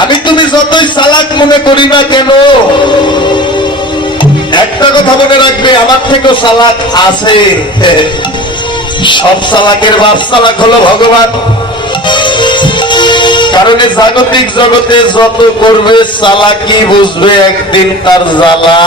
আমি তুমি যতই চালাক মনে করি না কেন, একটা কথা মনে রাখবে, আমার থেকেও চালাক আছে। সব চালাকের বাপ চালাক হলো ভগবান। কারণ জাগতিক জগতে যত করবে চালাকি বুঝবে একদিন তার জ্বালা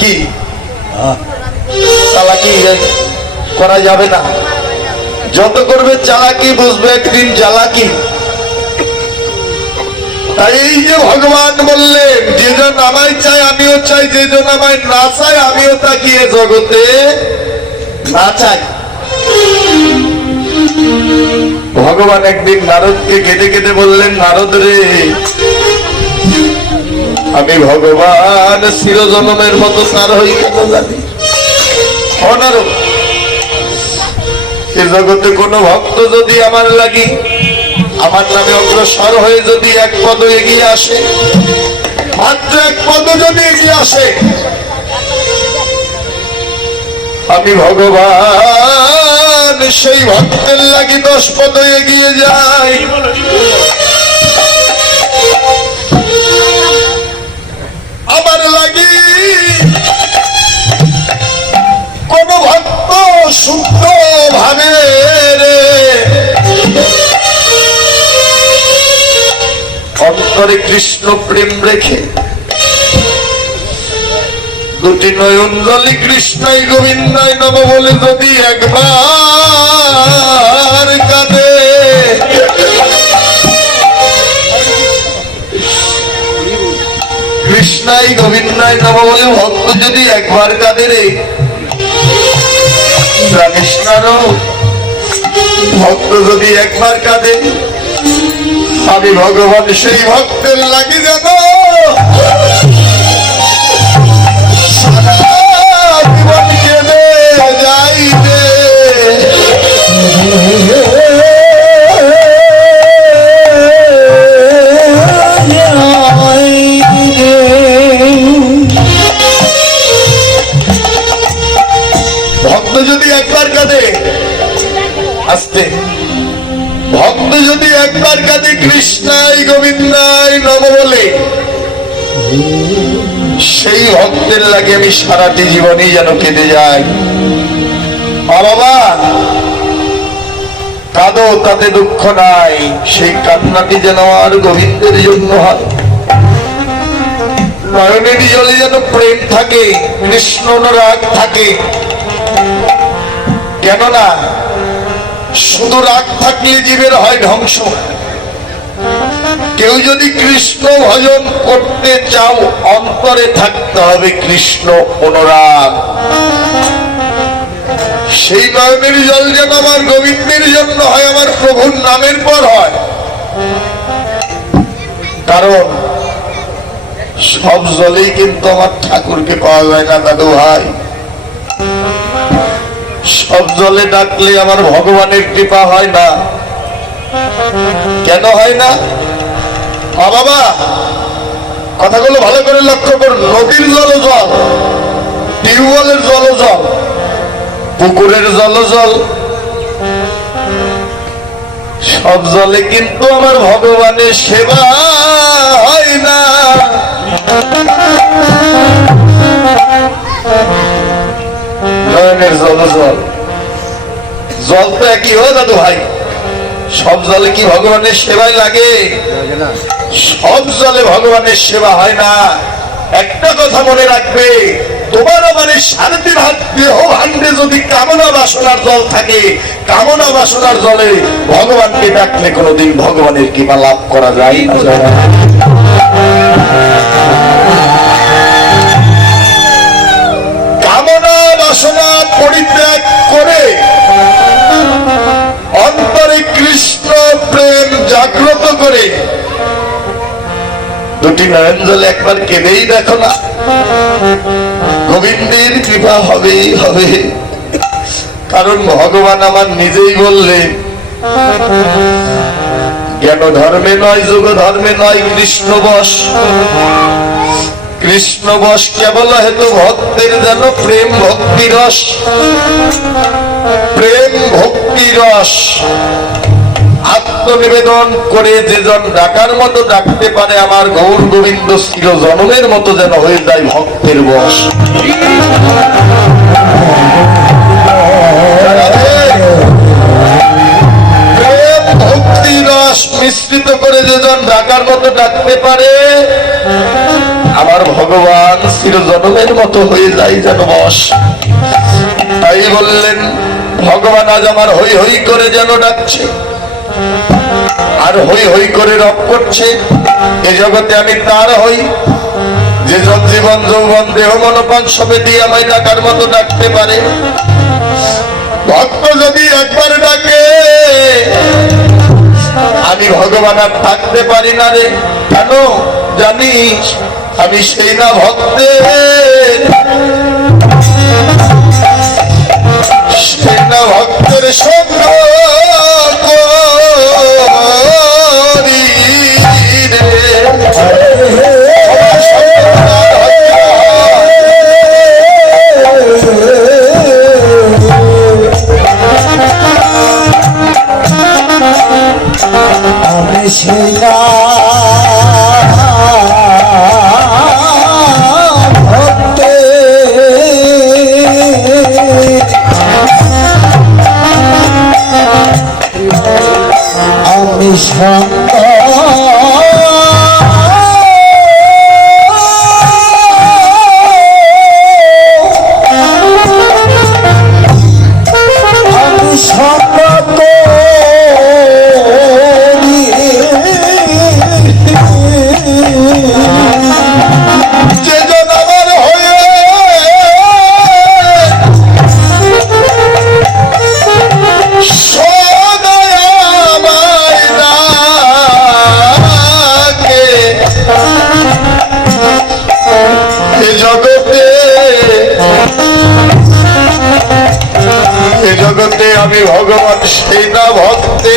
কি? চালাকি করা যাবে না। যত করবে চালাকি বুঝবে একদিন জ্বালাকি তাই এই যে ভগবান বললেন যেজন আমায় চাই আমিও চাই, যে যেজন আমায় না চাই আমিও তাকিয়ে জগতে না চাই। ভগবান একদিন নারদকে কেঁদে কেঁদে বললেন, নারদ রে, আমি ভগবান চিরজনমের মতো তার হই কেন জানি ও নারদ এ জগতে কোনো ভক্ত যদি আমার লাগি, আমার নামে অগ্রসর হয়ে যদি এক পদ এগিয়ে আসে, মাত্র এক পদ যদি এগিয়ে আসে, আমি ভগবান সেই ভক্তের লাগি দশ পদ এগিয়ে যাই। আমার লাগি কোন ভক্ত শুদ্ধ ভাবে অন্তরে কৃষ্ণ প্রেম রেখে দুটি নয়ন জলে কৃষ্ণাই গোবিন্দাই নব বলে যদি একবার কাঁদে। কৃষ্ণাই গোবিন্দাই নব বলে ভক্ত যদি একবার কাঁদে রে, ভক্ত যদি একবার কাঁদে আমি ভগবান সেই ভক্তের লাগে যেন আসতে। ভক্ত যদি একবার কাঁদে কৃষ্ণাই গোবিন্দাই নব বলে, সেই ভক্তের লাগে আমি সারাটি জীবনই যেন কেঁদে যাই। বাবা, কাঁদো, তাতে দুঃখ নাই, সেই কান্নাটি যেন আর গোবিন্দের জন্য হয়। নয়নের জলে যেন প্রেম থাকে, কৃষ্ণ রাগ থাকে। কেননা শুধু রাগ থাকলে জীবের হয় ধ্বংস। কেউ যদি কৃষ্ণ ভজন করতে চাও, অন্তরে থাকতে হবে কৃষ্ণ অনুরাগ। সেই নয়নের জল যেন আমার গোবিন্দের জন্য হয়, আমার প্রভুর নামের পর হয়। কারণ, সব জলেই কিন্তু আমার ঠাকুরকে পাওয়া যায় না দাদু ভাই। সব জলে ডাকলে আমার ভগবানের কৃপা হয় না। কেন হয় না? বাবা, কথাগুলো ভালো করে লক্ষ্য করুন। নদীর জল জল টিউবওয়েলের জল জল পুকুরের জল জল সব জলে কিন্তু আমার ভগবানের সেবা হয় না। নয়নের জল জল জল তো একই হো দাদু ভাই। সব জলে কি ভগবানের সেবাই লাগে? সব জলে ভগবানের সেবা হয় না। একটা কথা মনে রাখবে তোমার মানে শান্তি ভাগ দেহ ভাণ্ডে যদি কামনা বাসনার জল থাকে কামনা বাসনার জলে ভগবানকে ডাকলে কোনোদিন ভগবানের কৃপা লাভ করা যায় কামনা বাসনা পরিত্যাগ জাগ্রত করে। দুটি নয়ন জলে একবার কেঁদেই দেখো না। গোবিন্দের কৃপা হবেই হবে। কারণ ভগবান আমার নিজেই বললেন জ্ঞান ধর্মে নয় যুগ ধর্মে নয়, কৃষ্ণ বস কৃষ্ণ বস কেবল হেতু ভক্তের যেন প্রেম ভক্তি রস। প্রেম ভক্তি রস। আত্মনিবেদন করে যেজন ডাকার মতো ডাকতে পারে, আমার গৌর গোবিন্দ চির জনমের মতো যেন হয়ে যায় ভক্তের বস মিশ্রিত করে যেজন ডাকার মতো ডাকতে পারে, আমার ভগবান চির জনমের মতো হয়ে যায় যেন বস তাই বললেন, ভগবান আজ আমার হই হই করে যেন ডাকছে। আর হই হই করে রব করছে। এ জগতে আমি তার হই। যে জীবন, যৌবন, দেহ মনোপান সবে দিয়ে আমায় ডাকার মতো ডাকতে পারে। ভক্ত যদি একবার ডাকে, আমি ভগবান আর থাকতে পারি না রে। কেন জানিস? আমি সেই না ভক্তের। আমি ভক্তে আমি আমি ভগবান সেই না ভক্তে।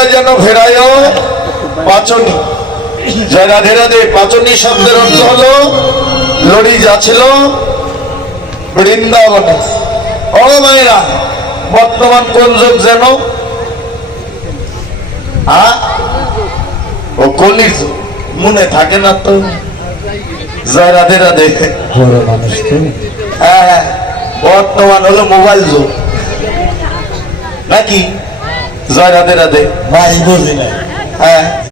বলিয়া যেন ফেরায় পাচনি জয় রাধে রাধে। পাচনি শব্দের অর্থ হলো লড়ি যাচ্ছিল বৃন্দাবনে। ও মায়েরা বর্তমান কোন যুগ যেন? হ্যাঁ? ও কলির মনে থাকে না তো? জয় রাধে রাধে। হ্যাঁ হ্যাঁ। বর্তমান হলো মোবাইল যুগ। নাকি? জয় রাধে রাধে। ভাই বুঝি না। হ্যাঁ।